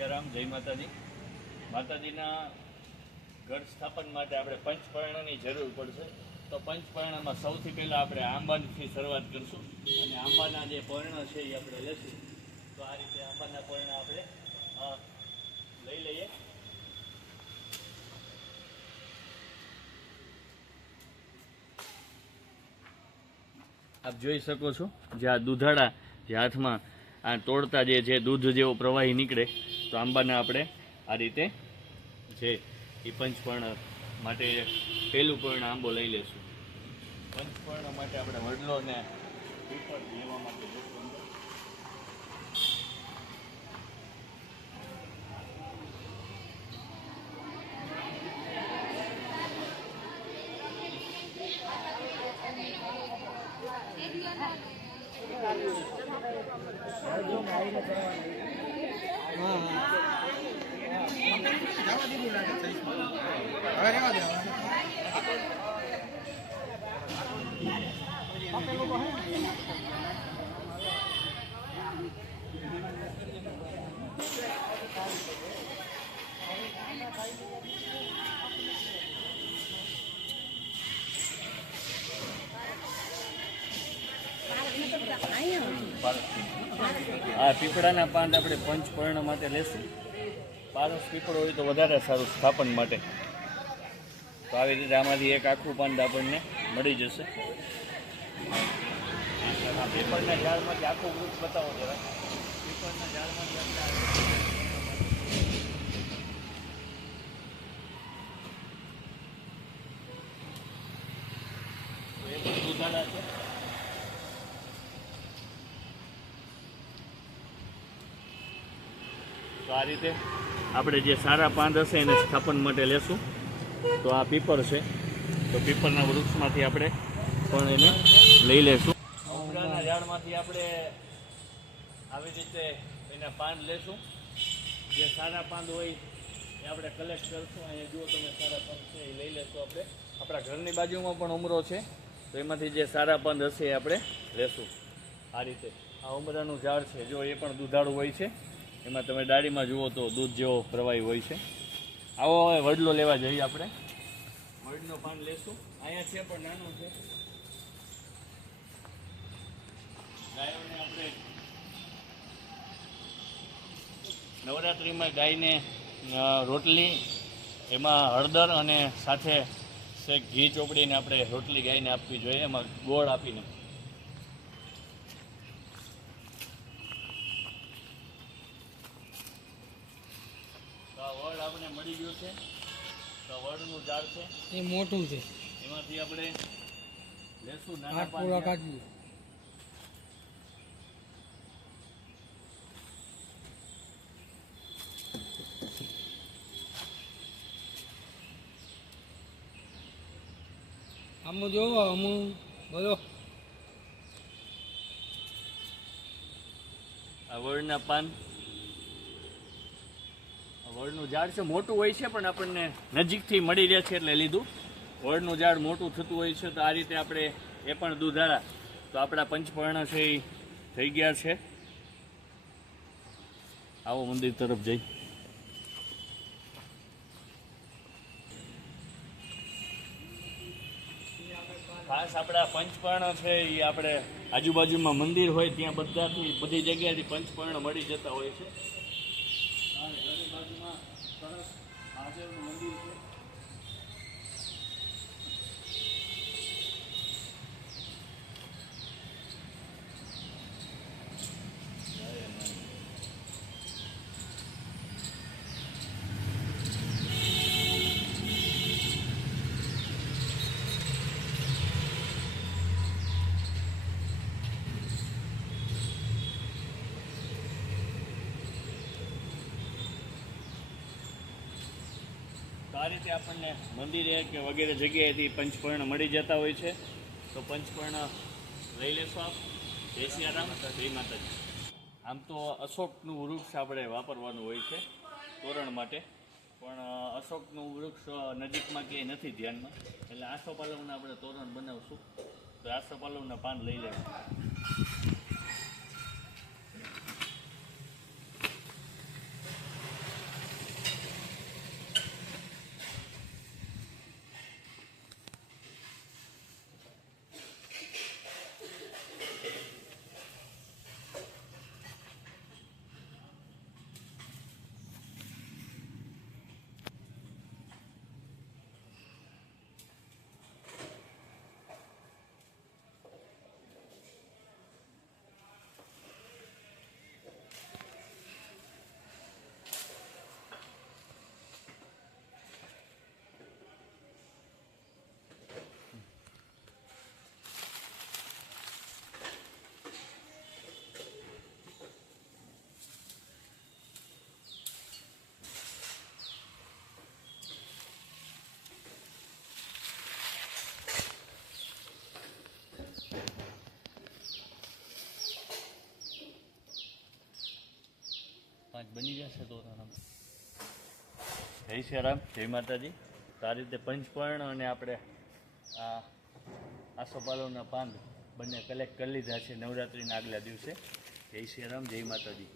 સિયારામ, જય માતાજી. માતાજીના ઘર સ્થાપન માટે આપણે પંચપર્ણની જરૂર પડશે. તો પંચપર્ણમાં સૌથી પહેલાં આપણે આંબાથી શરૂઆત કરીશું અને આંબાના જે પર્ણ છે એ આપણે લેશું. તો આ રીતે આંબાના પર્ણ આપણે લઈ લઈએ. આપ જોઈ શકો છો જે આ દૂધાળા જે હાથમાં આ તોડતા જે છે દૂધ જેવો પ્રવાહી નીકળે. તો આંબાને આપણે આ રીતે જે એ પંચપર્ણ માટે પહેલું પર્ણ આંબો લઈ લેશું. પંચપર્ણ માટે આપણે વડલો ને પીપળ લેવા માટે જશું. આ પીપળાના પાન આપણે પંચપર્ણ માટે લેશું. પારસ પીપળો હોય તો વધારે સારું સ્થાપન માટે. તો આવી રીતે આમાંથી એક આખું પાન આપણને મળી જશે. પીપળના ઝાડમાંથી આખું વૃક્ષ બતાવો જરા. પીપળના ઝાડમાંથી એ પણ દૂધાળા છે. તો આ રીતે આપણે જે સારા પાન હશે એને સ્થાપન માટે લેશું. તો આ પીપળ છે, તો પીપળના વૃક્ષમાંથી આપણે પણ એને લઈ લેશું. ઉમરાના ઝાડમાંથી આપણે આવી રીતે એના પાન લેશું. જે સારા પાન હોય એ આપણે કલેક્ટ કરશું. અહીંયા જુઓ તમે સારા પાન છે એ લઈ લેશું આપણે. આપણા ઘરની બાજુમાં પણ ઉમરો છે, તો એમાંથી જે સારા પાન હશે એ આપણે લેશું. આ રીતે આ ઉમરાનું ઝાડ છે, જો એ પણ દૂધાળું હોય છે. એમાં તમે ડાળીમાં જુઓ તો દૂધ જેવો પ્રવાહી હોય છે. આવો હવે વડલો લેવા જઈએ આપણે. વડનો પાન લેશું. અહીંયા છે પણ નાનું છે. ગાયોને આપણે નવરાત્રિમાં ગાયને રોટલી એમાં હળદર અને સાથે શેક ઘી ચોપડીને આપણે રોટલી ગાયને આપવી જોઈએ, એમાં ગોળ આપીને. વડ આપણે મળી ગયું છે. તો વડનું ઝાડ છે એ મોટું છે, એમાંથી આપણે લેશું નાના પાન. કાઢીએ આમ જોવો અમુ બોલો. આ વડના પાન, વડનું ઝાડ છે, મોટું હોય છે પણ આપણને નજીકથી મળી રહે છે એટલે લીધું. વડનું ઝાડ મોટું થતું હોય છે. તો આ રીતે આપણે એ પણ દૂધાળા. તો આપણા પંચપર્ણ છે એ થઈ ગયા છે. આવો મંદિર તરફ જઈ. ખાસ આપણા પંચપર્ણ છે એ આપણે આજુબાજુમાં મંદિર હોય ત્યાં બધી જગ્યાએથી પંચપર્ણ મળી જતા હોય છે. બાજુમાં સરસ મહાદેવનું મંદિર છે. આ રીતે આપણને મંદિરે કે વગેરે જગ્યાએથી પંચપર્ણ મળી જતા હોય છે. તો પંચપર્ણ લઈ લેશો આપ. જય સિયારામ, જય માતાજી. આમ તો અશોકનું વૃક્ષ આપણે વાપરવાનું હોય છે તોરણ માટે, પણ અશોકનું વૃક્ષ નજીકમાં ક્યાંય નથી ધ્યાનમાં, એટલે આસોપાલવના આપણે તોરણ બનાવશું. તો આસોપાલવના પાન લઈ લેવું. છે તો જય શ્રી રામ, જય માતાજી. તો આ રીતે પંચપર્ણ અને આપણે આ આસોપાલવના પાન બંને કલેક્ટ કરી લીધા છે નવરાત્રિના આગલા દિવસે. જય શ્રી રામ, જય માતાજી.